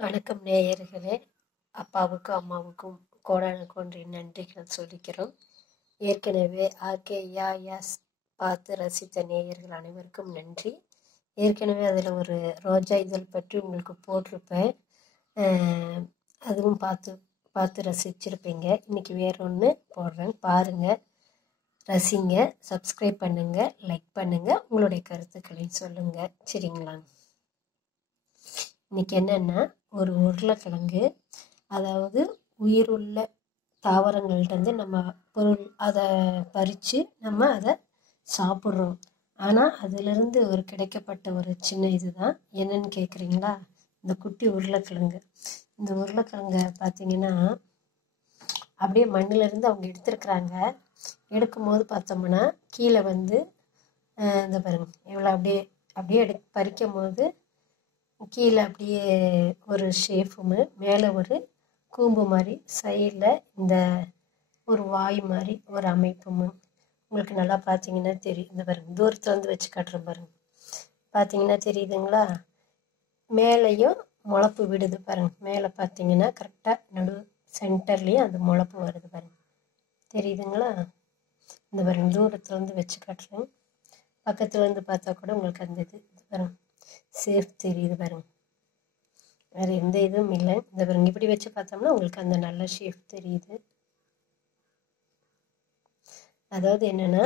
வணக்கம் நேயர்களே. அப்பாவுக்கும் அம்மாவுக்கும் கோடான கோடி நன்றிகள் சொல்லிக்கிறோம். ஏற்கனவே ஆர்கேயாஸ் பார்த்து ரசித்த நேயர்கள் அனைவருக்கும் நன்றி. ஏற்கனவே அதில் ஒரு ரோஜா இதழ் பற்றி உங்களுக்கு போட்டிருப்பேன். அதுவும் பார்த்து ரசிச்சிருப்பீங்க. இன்னைக்கு வேறொன்று போடுறேன், பாருங்கள், ரசிங்க, சப்ஸ்கிரைப் பண்ணுங்கள், லைக் பண்ணுங்கள், உங்களுடைய கருத்துக்களையும் சொல்லுங்கள். சரிங்களா? இன்னைக்கு என்னென்னா, ஒரு உருளைக்கிழங்கு, அதாவது உயிருள்ள தாவரங்கள்கிட்டருந்து நம்ம பொருள் அதை பறித்து நம்ம அதை சாப்பிட்றோம். ஆனால் அதிலிருந்து ஒரு கிடைக்கப்பட்ட ஒரு சின்ன இது தான் என்னன்னு கேட்குறீங்களா? இந்த குட்டி உருளைக்கிழங்கு. இந்த உருளைக்கிழங்கை பார்த்திங்கன்னா அப்படியே மண்ணிலேருந்து அவங்க எடுத்துருக்குறாங்க. எடுக்கும்போது பார்த்தோம்னா கீழே வந்து இந்த பாருங்க எவ்வளோ அப்படியே பறிக்கும் போது கீழே அப்படியே ஒரு ஷேஃபுமு, மேலே ஒரு கூம்பு மாதிரி, சைடில் இந்த ஒரு வாய் மாதிரி ஒரு அமைப்புமு உங்களுக்கு நல்லா பார்த்தீங்கன்னா தெரியும். இந்த பாருங்க, தூரத்தில் வந்து வச்சு காட்டுறேன் பாருங்க, பார்த்தீங்கன்னா தெரியுதுங்களா? மேலேயும் முளப்பு விடுது பாருங்க. மேலே பார்த்தீங்கன்னா கரெக்டாக நடு சென்டர்லேயும் அந்த முளப்பு வருது பாருங்க, தெரியுதுங்களா? இந்த பாருங்க, தூரத்தில் வந்து வச்சு காட்டுறேன். பக்கத்தில் வந்து பார்த்தா கூட உங்களுக்கு அந்த இது பாருங்க சேஃப் தெரியுது பாருங்க. வேறு எந்த இதுவும் இல்லை. இந்த பாருங்க, இப்படி வச்சு பார்த்தோம்னா உங்களுக்கு அந்த நல்ல ஷேப் தெரியுது. அதாவது என்னென்னா,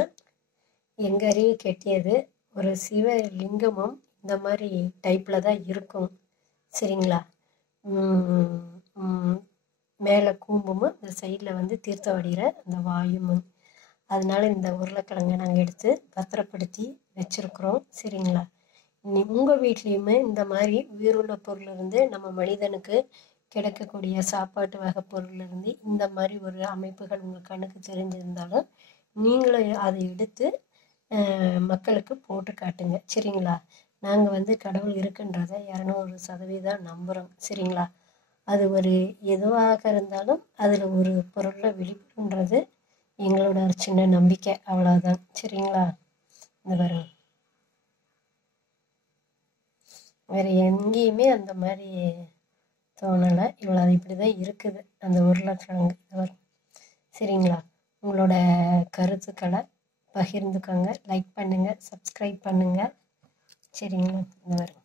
எங்கள் அறிவு கெட்டியது, ஒரு சிவலிங்கமும் இந்த மாதிரி டைப்பில் தான் இருக்கும். சரிங்களா? மேலே கூம்பும் இந்த சைடில் வந்து தீர்த்த வடிகிற அந்த வாயும். அதனால இந்த உருளைக்கிழங்கை நாங்கள் எடுத்து பத்திரப்படுத்தி வச்சுருக்குறோம். சரிங்களா? உங்கள் வீட்லேயுமே இந்த மாதிரி உயிருள்ள பொருளிலிருந்து நம்ம மனிதனுக்கு கிடைக்கக்கூடிய சாப்பாட்டு வகை பொருளிலிருந்து இந்த மாதிரி ஒரு அமைப்புகள் உங்கள் கண்ணுக்கு தெரிஞ்சிருந்தாலும் நீங்களும் அதை எடுத்து மக்களுக்கு போட்டு காட்டுங்க. சரிங்களா? நாங்கள் வந்து கடவுள் இருக்குன்றதை 200% நம்புகிறோம். சரிங்களா? அது ஒரு எதுவாக இருந்தாலும் அதில் ஒரு பொருளில் விழிப்புன்றது எங்களோட ஒரு சின்ன நம்பிக்கை, அவ்வளோதான். சரிங்களா? இந்த பாருங்க, வேறு எங்கேயுமே அந்த மாதிரி தோணலை. இவ்வளோ இப்படி தான் இருக்குது அந்த உருளைக்கிழங்கு. வரும். சரிங்களா? உங்களோட கருத்துக்களை பகிர்ந்துக்கோங்க, லைக் பண்ணுங்கள், சப்ஸ்கிரைப் பண்ணுங்கள். சரிங்களா? இந்த வரும்.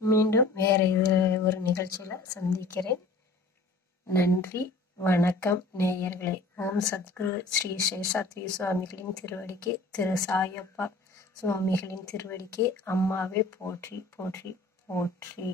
மீண்டும் வேறு ஒரு நிகழ்ச்சியில் சந்திக்கிறேன். நன்றி, வணக்கம் நேயர்களே. ஓம் சத்குரு ஸ்ரீ சேஷாத்ரி சுவாமிகளின் திருவடிக்கு, திரு சாயப்பா சுவாமிகளின் திருவடிக்கு, அம்மாவே போற்றி போற்றி போற்றி.